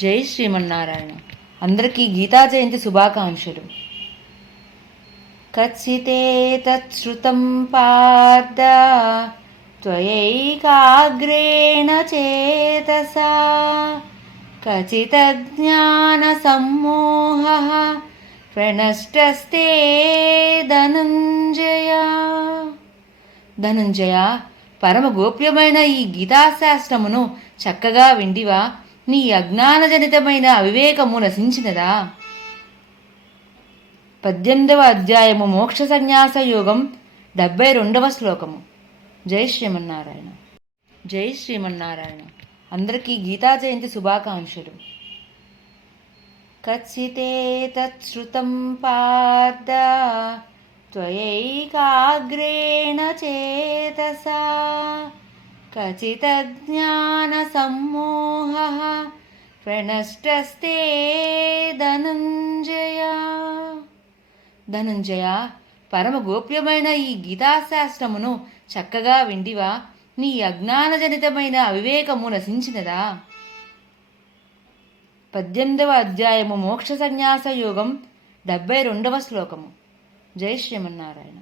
జై శ్రీమన్నారాయణ. అందరికీ గీతా జయంతి శుభాకాంక్షలు. కచ్చితేతచ్శ్రుతం పార్థ త్వయైకాగ్రేణ చేతసా కచితజ్ఞానసమ్మోహః ప్రణష్టస్తే ధనంజయ. ధనంజయ, పరమ గోప్యమైన ఈ గీతాశాస్త్రమును చక్కగా విండివా? నీ అజ్ఞానజనితమైన అవివేకము నశించినదా? 18వ అధ్యాయము మోక్ష సన్యాస యోగం 72వ శ్లోకము. జై శ్రీమన్నారాయణ. జై శ్రీమన్నారాయణ. అందరికీ గీతా జయంతి శుభాకాంక్షలు. కచ్చితేతచ్శ్రుతం పార్థ త్వయైకాగ్రేణ చేతసా కచితజ్ఞానసమ్మోహః ప్రణష్టస్తే ధనంజయ. ధనంజయ, పరమ గోప్యమైన ఈ గీతాశాస్త్రమును చక్కగా విండివా? నీ అజ్ఞానజనితమైన అవివేకము నశించినదా? 18వ అధ్యాయము మోక్ష సన్యాస యోగం 72వ శ్లోకము. జై శ్రీమన్నారాయణ.